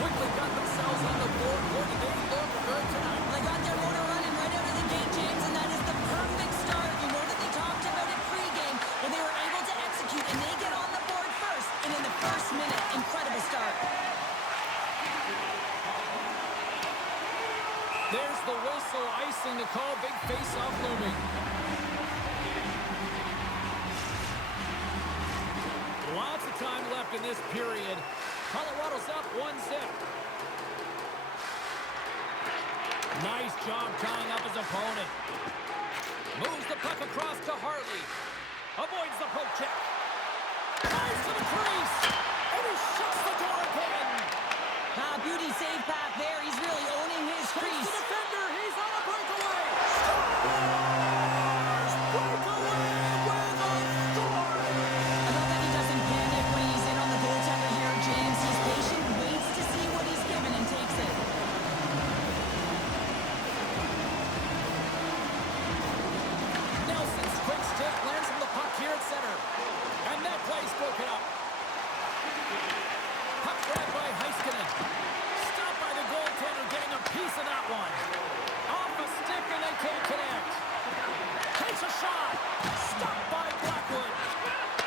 quickly got themselves on the board. Boy, did they look good tonight. Well, they got their motor running right out of the gate, James, and that is the perfect start. You know that they talked about it pregame. Well, they were able to execute, and they get on the board first. And in the first minute, incredible start. There's the whistle, icing to call, big face-off looming. Lots of time left in this period. Colorado's up 1-0. Nice job tying up his opponent. Moves the puck across to Hartley. Avoids the poke check. Drives to the crease. And he shuts the door again. Beauty save path there. He's really owning his crease. The defender. He's on a breakaway. Scores! Breakaway with a score. I love that he doesn't panic when he's in on the goaltender here, James. He's patient, waits to see what he's given, and takes it. Nelson's quick stick lands on the puck here at center. And that play's broken up. Puck grabbed by Heiskanen. Stopped by the goaltender, getting a piece of that one. Off a stick and they can't connect. Takes a shot. Stopped by Blackwood.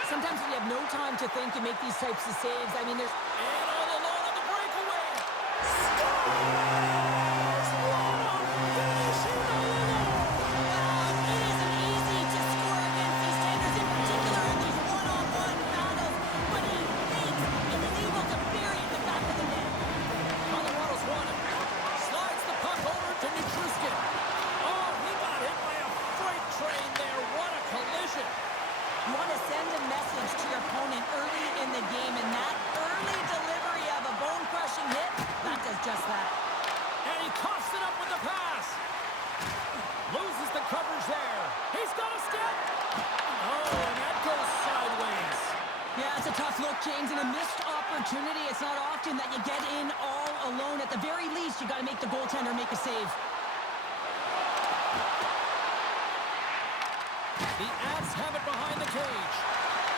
Sometimes when you have no time to think, you make these types of saves. I mean, there's... And all alone on the breakaway. Scores! What a finishing goal! It isn't easy to score against these tenders, in particular in these one-on-one battles, but he thinks and is able to bury it in the back of the net. Colorado's won it. Slides the puck over to Nichushkin. Oh, he got hit by a freight train there. What a collision. You want to send a message to your opponent early in the game, and that early delivery of a bone-crushing hit, that does just that. And he coughs it up with the pass. Loses the coverage there. He's got a step. Oh, and that goes sideways. Yeah, it's a tough look, James, and a missed opportunity. It's not often that you get in all alone. At the very least, you got to make the goaltender make a save. The Avs have it behind the cage.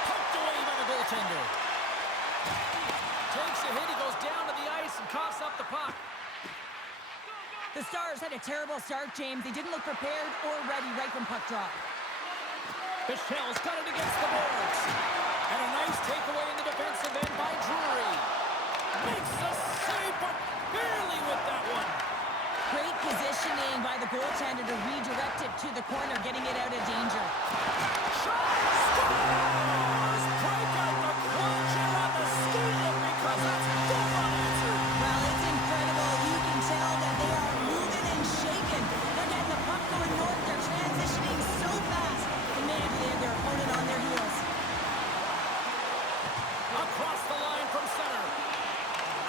Poked away by the goaltender. Takes a hit. He goes down to the ice and coughs up the puck. The Stars had a terrible start, James. They didn't look prepared or ready right from puck drop. Bichel's got it against the boards. And a nice takeaway in the defensive end by Drury. Makes the save, but barely with that one. Great positioning by the goaltender to redirect it to the corner, getting it out of danger. Shot! Scores! Break out the crunch and on the steal because that's goal unanswered. Well, it's incredible. You can tell that they are moving and shaking. They're getting the puck going north. They're transitioning so fast. And man, do they have their opponent on their heels. Across the line from center.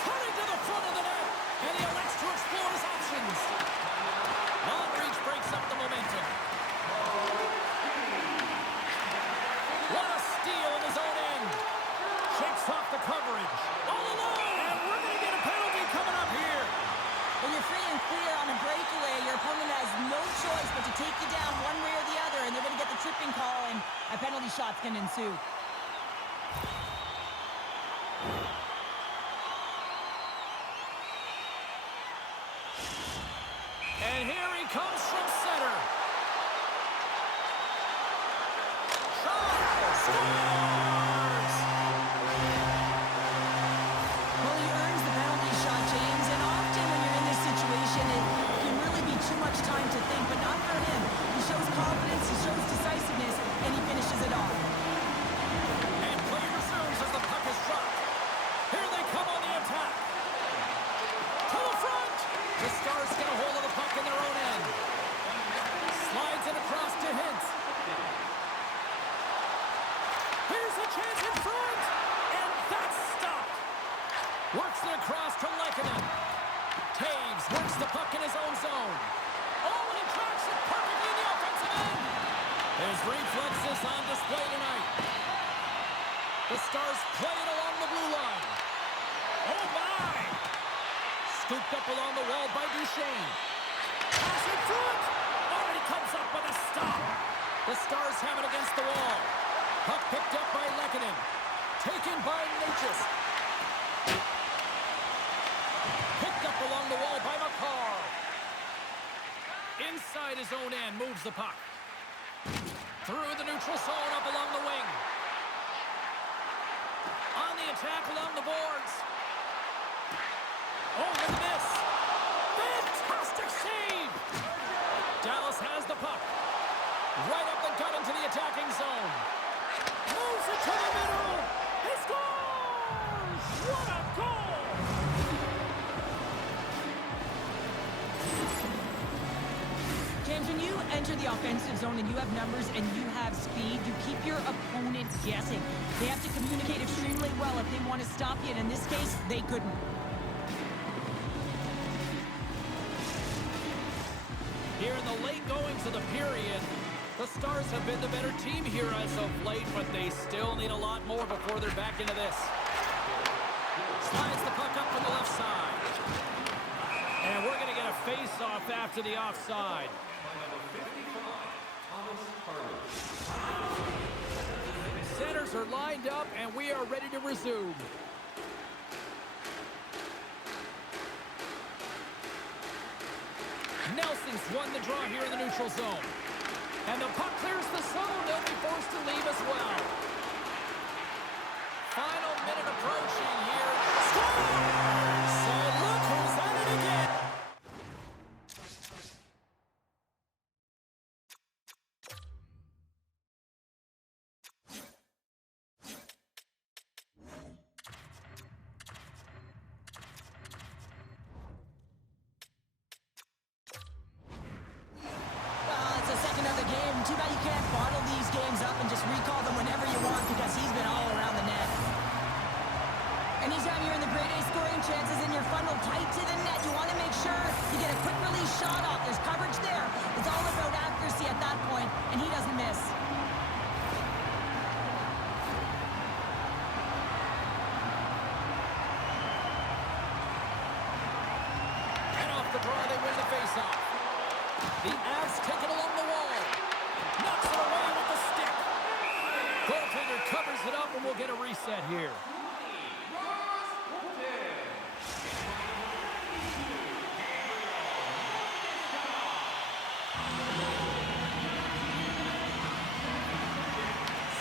Cutting to the front of the net. And he elects to explore his options. Long reach breaks up the momentum. What a steal in his own end. Shakes off the coverage. All alone. And we're going to get a penalty coming up here. When you're free and clear on a breakaway, your opponent has no choice but to take you down one way or the other, and they're going to get the tripping call, and a penalty shot's going to ensue. And here he comes from center. Shot! Scores! Well, he earns the penalty shot, James, and often when you're in this situation, it can really be too much time to think, but not for him. He shows confidence, he shows decisiveness, and he finishes it off. And play resumes as the puck is dropped. Here they come on the attack. To the front! The Stars get a hold of the puck in their own end. Slides it across to Hintz. Here's a chance in front! And that's stopped! Works it across to Lehkonen. Taves works the puck in his own zone. Oh, and he tracks it perfectly in the offensive end! His reflexes on display tonight. The Stars play it along the blue line. Oh, my! Scooped up along the wall by Duchesne. Pass in front! Oh, and he comes up with a stop. The Stars have it against the wall. Puck picked up by Lehkonen. Taken by Necas. inside his own end, moves the puck. Through the neutral zone, up along the wing. On the attack along the boards. Oh, with a miss. Fantastic save! Dallas has the puck. Right up the gut into the attacking zone. Moves it to the middle. He scores! What a goal! James, when you enter the offensive zone and you have numbers and you have speed, you keep your opponent guessing. They have to communicate extremely well if they want to stop you, and in this case, they couldn't. Here in the late goings of the period, the Stars have been the better team here as of late, but they still need a lot more before they're back into this. Slides the puck up from the left side. And we're going to get a face-off after the offside. Centers are lined up, and we are ready to resume. Nelson's won the draw here in the neutral zone. And the puck clears the zone. They'll be forced to leave as well. Final minute approaching here. Scores! So look who's at it again. It's the second of the game. Too bad you can't bottle these games up and just recall them whenever you want because he's been all around the net. Anytime you're in the grade A scoring chances and you're funneled tight to the net, you want to make sure you get a quick release shot off. There's coverage there. It's all about accuracy at that point, and he doesn't miss. And off the draw, they win the faceoff. The Avs take it along the wall. Knocks it away with the stick. Goaltender covers it up, and we'll get a reset here.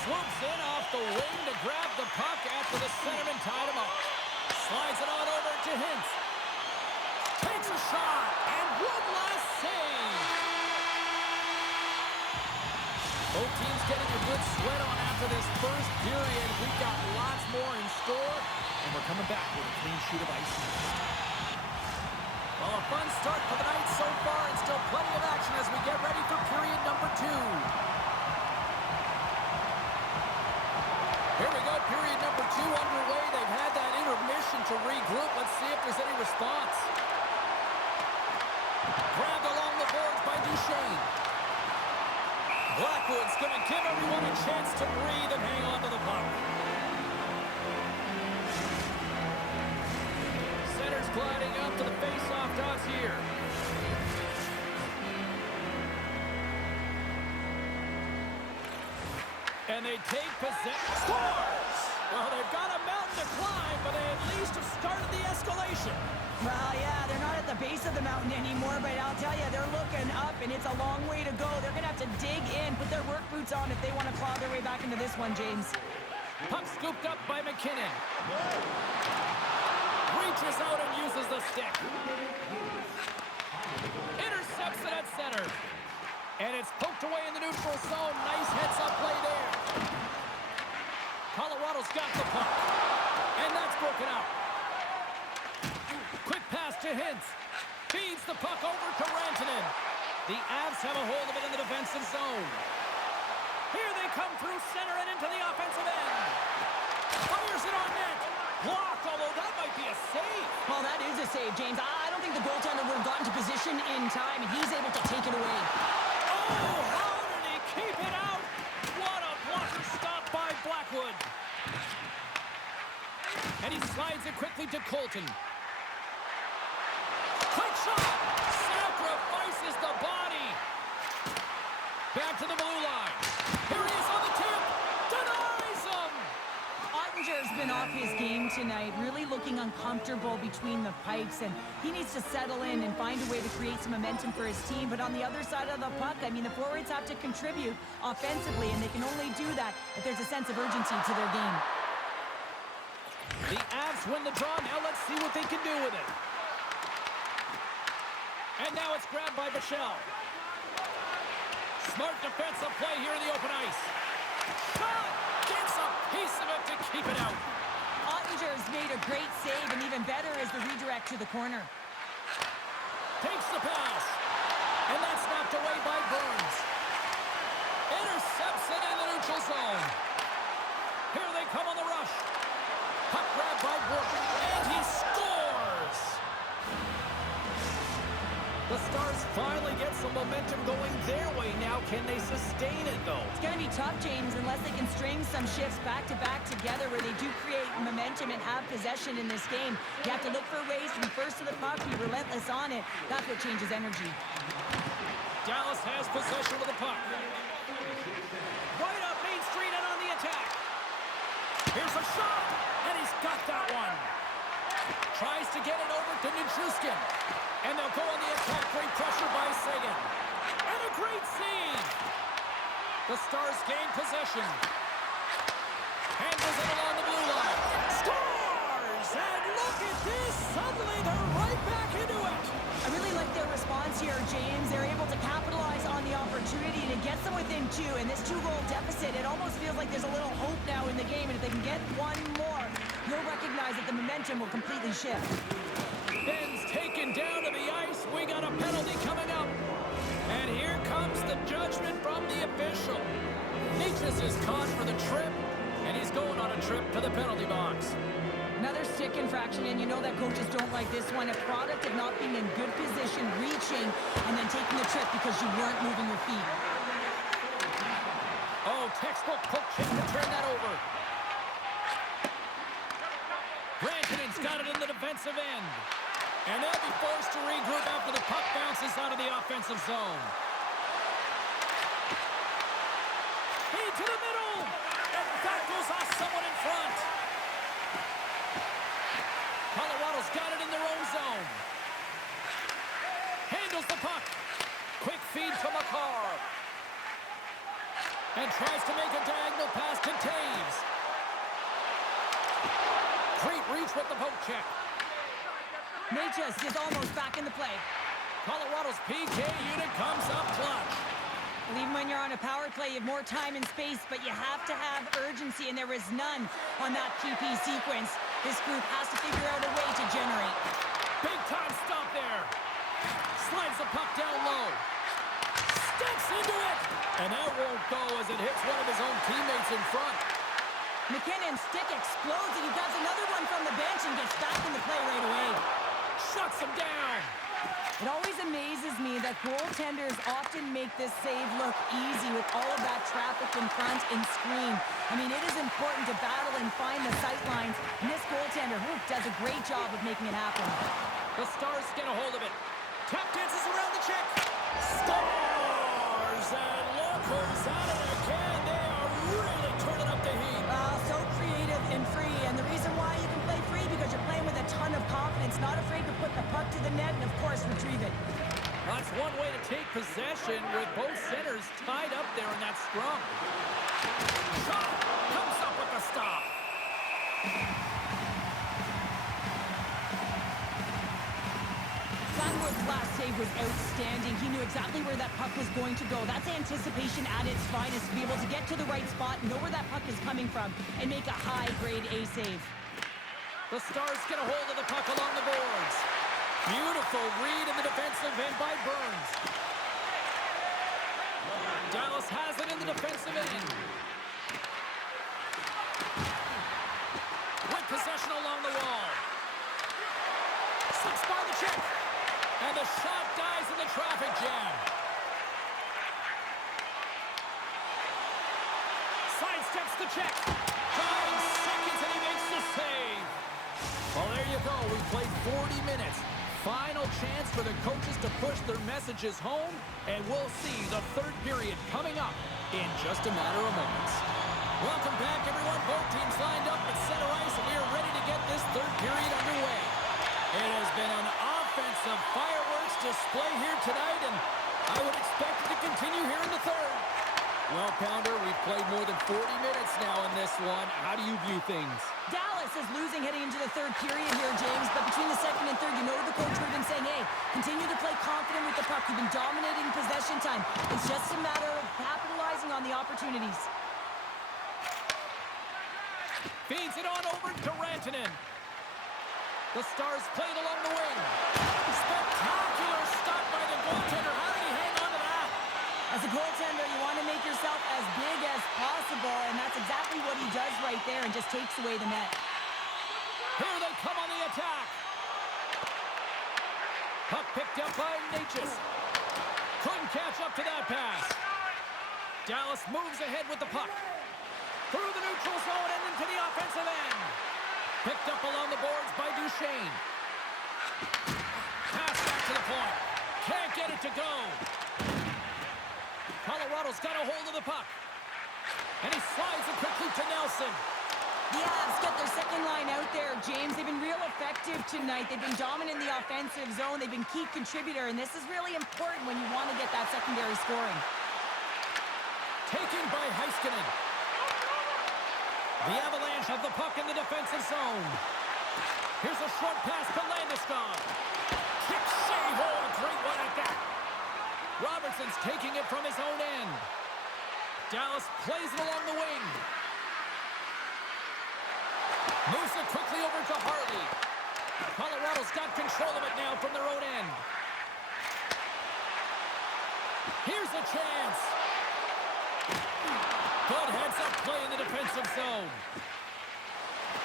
Swoops in off the wing to grab the puck after the centerman tied him up. Slides it on over to Hintz. Takes a shot, and one last save. Both teams getting a good sweat on after this first period. We've got lots more in store, and we're coming back with a clean sheet of ice next. Well, a fun start for the night so far, and still plenty of action as we get ready for period number 2. Here we go, period number 2 underway. They've had that intermission to regroup. Let's see if there's any response. Grabbed along the boards by Duchesne. Blackwood's going to give everyone a chance to breathe and hang on to the puck. Center's gliding up to the face-off dots here. And they take possession. Scores! Well, they've got a mountain to climb, but they at least have started the escalation. Well, yeah, they're not at the base of the mountain anymore, but I'll tell you, they're looking up, and it's a long way to go. They're going to have to dig in, put their work boots on if they want to claw their way back into this one, James. Puck scooped up by McKinnon. Reaches out and uses the stick. Intercepts it at center. And it's poked away in the neutral zone. Nice heads-up play there. Colorado's got the puck. And that's broken out. Quick pass to Hintz. Feeds the puck over to Rantanen. The Avs have a hold of it in the defensive zone. Here they come through center and into the offensive end. Fires it on net. Blocked, although that might be a save. Well, that is a save, James. I don't think the goaltender would have gotten to position in time, and he's able to take it away. Oh, how did he keep it out? What a blocker stop by Blackwood. And he slides it quickly to Colton. Quick shot! Sacrifices the body. Back to the blue line. Here he is on the tip. Denies him. Ottinger's been been off his game tonight, really looking uncomfortable between the pipes, and he needs to settle in and find a way to create some momentum for his team. But on the other side of the puck, I mean, the forwards have to contribute offensively, and they can only do that if there's a sense of urgency to their game. The Avs win the draw. Now let's see what they can do with it. And now it's grabbed by Bichelle. Smart defensive play here in the open ice. Shot! Gets a piece of it to keep it out. Ottinger's made a great save, and even better is the redirect to the corner. Takes the pass. And that's knocked away by Burns. Intercepts it in the neutral zone. Here they come on the rush. Puck grabbed by Brook. And he scores! The Stars finally get some momentum going their way now. Can they sustain it, though? It's going to be tough, James, unless they can string some shifts back-to-back together where they do create momentum and have possession in this game. You have to look for ways to be first to the puck, be relentless on it. That's what changes energy. Dallas has possession of the puck. Right up Main Street and on the attack. Here's a shot, and he's got that one. Tries to get it over to Nichushkin. And they'll go on the attack. Great pressure by Seguin. And a great save. The Stars gain possession. Handles it along the blue line. Scores! And look at this. Suddenly they're right back into it. I really like their response here, James. They're able to capitalize on the opportunity, and it gets them within two. And this two-goal deficit, it almost feels like there's a little hope now in the game. And if they can get one more, you'll recognize that the momentum will completely shift. Ben's taken down to the ice. We got a penalty coming up. And here comes the judgment from the official. Necas is caught for the trip, and he's going on a trip to the penalty box. Another stick infraction, and you know that coaches don't like this one. A product of not being in good position, reaching, and then taking the trip because you weren't moving your feet. Oh, textbook poke check to turn that over. Rantanen's got it in the defensive end. And they'll be forced to regroup after the puck bounces out of the offensive zone. Feed to the middle. And that goes off someone in front. Colorado's got it in their own zone. Handles the puck. Quick feed to Makar. And tries to make a diagonal pass to Taves. Great reach with the poke check. Necas is almost back in the play. Colorado's PK unit comes up clutch. Even when you're on a power play, you have more time and space, but you have to have urgency, and there is none on that PP sequence. This group has to figure out a way to generate. Big time stop there. Slides the puck down low. Steps into it. And that won't go as it hits one of his own teammates in front. McKinnon's stick explodes, and he grabs another one from the bench and gets back in the play right away. Shuts him down. It always amazes me that goaltenders often make this save look easy with all of that traffic in front and screen. I mean, it is important to battle and find the sight lines, and this goaltender does a great job of making it happen. The Stars get a hold of it. Tap dances around the check. Stars! And look who's at it again. They are really turning up the heat. So creative and free, and the reason why you can play free because you're playing with a ton of confidence, not afraid to put the puck to the net and, of course, retrieve it. That's one way to take possession with both centers tied up there in that scrum. Shot comes up with the stop. Glenwood's last save was outstanding. He knew exactly where that puck was going to go. That's anticipation at its finest, to be able to get to the right spot, know where that puck is coming from, and make a high-grade A save. The Stars get a hold of the puck along the boards. Beautiful read in the defensive end by Burns. Dallas has it in the defensive end. With possession along the wall. Slips by the check. And the shot dies in the traffic jam. Sidesteps the check. 5 seconds and he makes the save. Well, there you go. We played 40 minutes. Final chance for the coaches to push their messages home, and we'll see the third period coming up in just a matter of moments. Welcome back, everyone. Both teams lined up at center ice, and we are ready to get this third period underway. It has been an offensive fireworks display here tonight, and I would expect it to continue here in the third. Well, Pounder, we've played more than 40 minutes now in this one. How do you view things? Dallas is losing heading into the third period here, James, but between the second and third, you know the coach would have been saying, hey, continue to play confident with the puck. You've been dominating possession time. It's just a matter of capitalizing on the opportunities. Feeds it on over to Rantanen. The Stars played along the wing. Spectacular stop by the goaltender. How did he hang on to that? As a goaltender, you want to make yourself as big as possible, and that's exactly what he does right there and just takes away the net. Here they come on the attack. Puck picked up by Natchez. Couldn't catch up to that pass. Dallas moves ahead with the puck. Through the neutral zone and into the offensive end. Picked up along the boards by Duchesne. Pass back to the point. Can't get it to go. Colorado's got a hold of the puck. And he slides it quickly to Nelson. The Avs get their second line out there, James. They've been real effective tonight. They've been dominant in the offensive zone. They've been key contributor, and this is really important when you want to get that secondary scoring. Taken by Heiskanen. The Avalanche have the puck in the defensive zone. Here's a short pass to Landeskog. Kick shave hole, a great one at that. Robertson's taking it from his own end. Dallas plays it along the wing. Moves it quickly over to Harley. Colorado's got control of it now from their own end. Here's a chance. Good heads-up play in the defensive zone.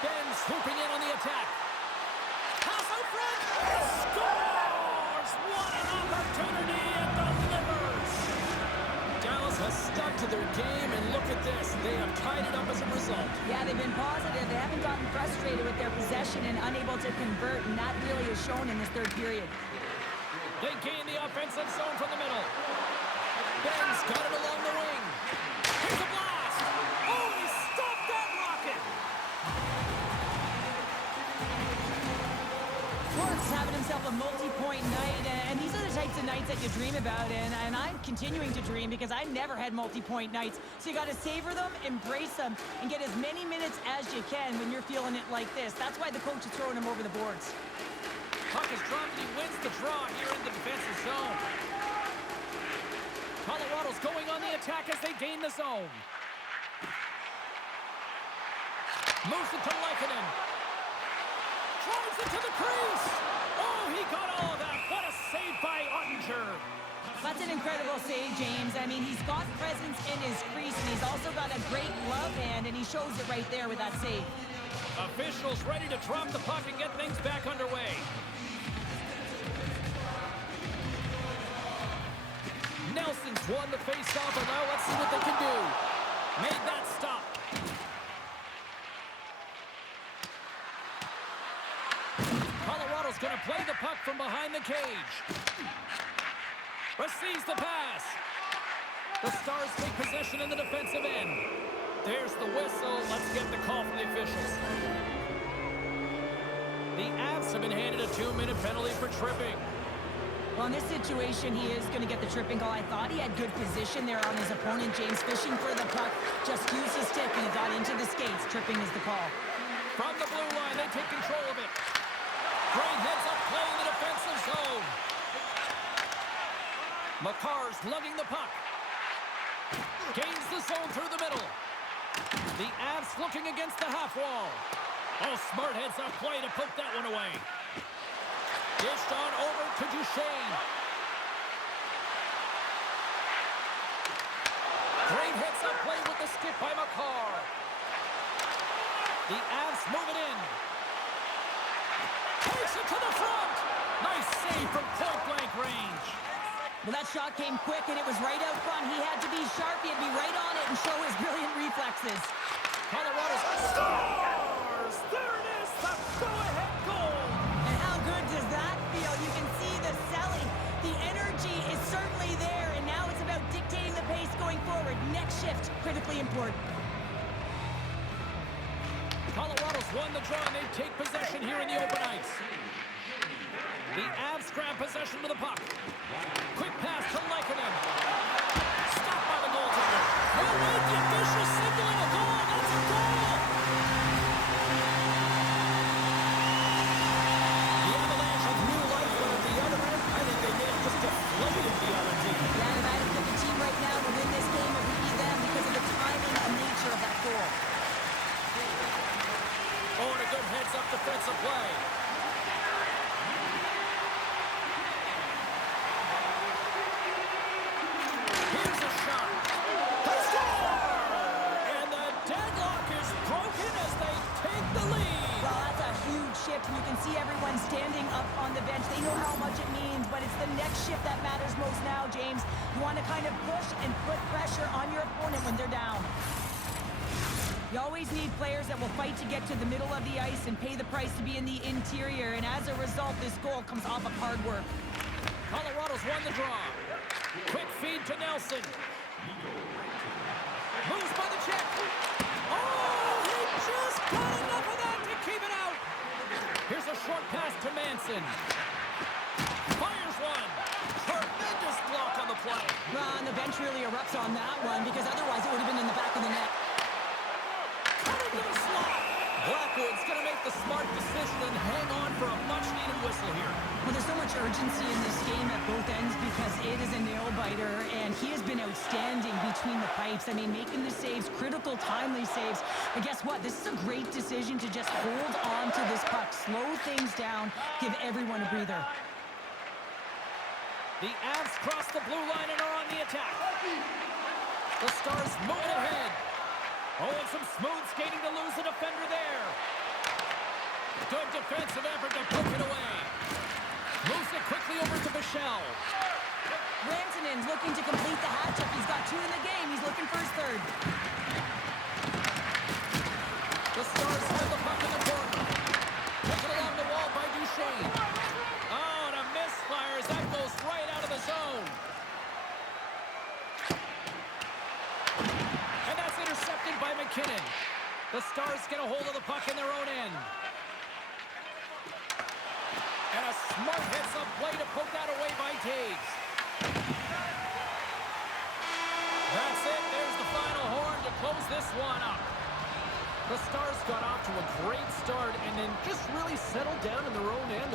Ben swooping in on the attack. Pass out front. Scores! What an opportunity and delivers! Dallas has stuck to their game, and look at this. They have tied it up as a result. Yeah, they've been positive. They haven't gotten frustrated with their possession and unable to convert, and that really is shown in this third period. They gain the offensive zone from the middle. Ben's got it along the wing. Here's a blast! Oh, he stopped that rocket! Clark's having himself a multi-point night, and these are the types of nights that you dream about, and I'm continuing to dream because I never had multi-point nights. So you got to savor them, embrace them, and get as many minutes as you can when you're feeling it like this. That's why the coach is throwing him over the boards. Puck is dropped, and he wins the draw here in the defensive zone. Colorado's going on the attack as they gain the zone. Moves it to Lehkonen. Drives it to the crease. Oh, he got all of that. What a save by Ottinger. That's an incredible save, James. I mean, he's got presence in his crease, and he's also got a great glove hand, and he shows it right there with that save. Officials ready to drop the puck and get things back underway. Nelson's won the face-off, and now let's see what they can do. Made that stop. Colorado's going to play the puck from behind the cage. Receives the pass. The Stars take possession in the defensive end. There's the whistle. Let's get the call from the officials. The Avs have been handed a 2-minute penalty for tripping. Well, in this situation, he is going to get the tripping call. I thought he had good position there on his opponent, James, fishing for the puck. Just used his stick, and he got into the skates. Tripping is the call. From the blue line, they take control of it. Great heads-up play in the defensive zone. Makar's lugging the puck. Gains the zone through the middle. The Avs looking against the half wall. Oh, smart heads-up play to put that one away. Dished on over to Duchesne. Great heads-up play with the stick by Makar. The Avs move it in. Takes it to the front. Nice save from point-blank range. Well, that shot came quick, and it was right out front. He had to be sharp. He had to be right on it and show his brilliant reflexes. Colorado's scores! There it is, the go-ahead goal! And how good does that feel? You can see the selling. The energy is certainly there, and now it's about dictating the pace going forward. Next shift, critically important. won the draw, and they take possession here in the open ice. The Avs grab possession with the puck. Quick pass to Lehkonen. Stopped by the goaltender. Oh, wait, the official signaling a goal. That's a goal! The Avalanche have new life, but at the other end, I think they may have just deflated the other team. Yeah, if I had to pick a team right now to win this game, it would be them because of the timing and nature of that goal. Oh, and a good heads-up defensive play. Here's a shot. They score! And the deadlock is broken as they take the lead. Well, that's a huge shift, and you can see everyone standing up on the bench. They know how much it means, but it's the next shift that matters most now, James. You want to kind of push and put pressure on your opponent when they're down. You always need players that will fight to get to the middle of the ice and pay the price to be in the interior, and as a result, this goal comes off of hard work. Colorado's won the draw. Quick feed to Nelson. Moves by the check. Oh, he just got enough of that to keep it out. Here's a short pass to Manson. Fires one. Tremendous block on the play. Well, and the bench really erupts on that one because otherwise it would have been in the back of the net. Cut into the slot. Blackwood's going to make the smart decision and hang on for a much-needed whistle here. Well, there's so much urgency in this game at both ends because it is a nail-biter, and he has been outstanding between the pipes. I mean, making the saves, critical, timely saves. But guess what? This is a great decision to just hold on to this puck, slow things down, give everyone a breather. The Avs cross the blue line and are on the attack. The Stars moving ahead. Oh, and some smooth skating to lose the defender there. Good defensive effort to poke it away. Moves it quickly over to Bichelle. Rantanen's looking to complete the hat-trick. He's got 2 in the game. He's looking for his third. The Stars hold the puck in the corner. Taken along the wall by Duchesne. Oh, and a misfire as that goes right out of the zone. And that's intercepted by McKinnon. The Stars get a hold of the puck in their own end. And a smart heads-up play to poke that away by Taves. That's it. There's the final horn to close this one up. The Stars got off to a great start and then just really settled down in their own end.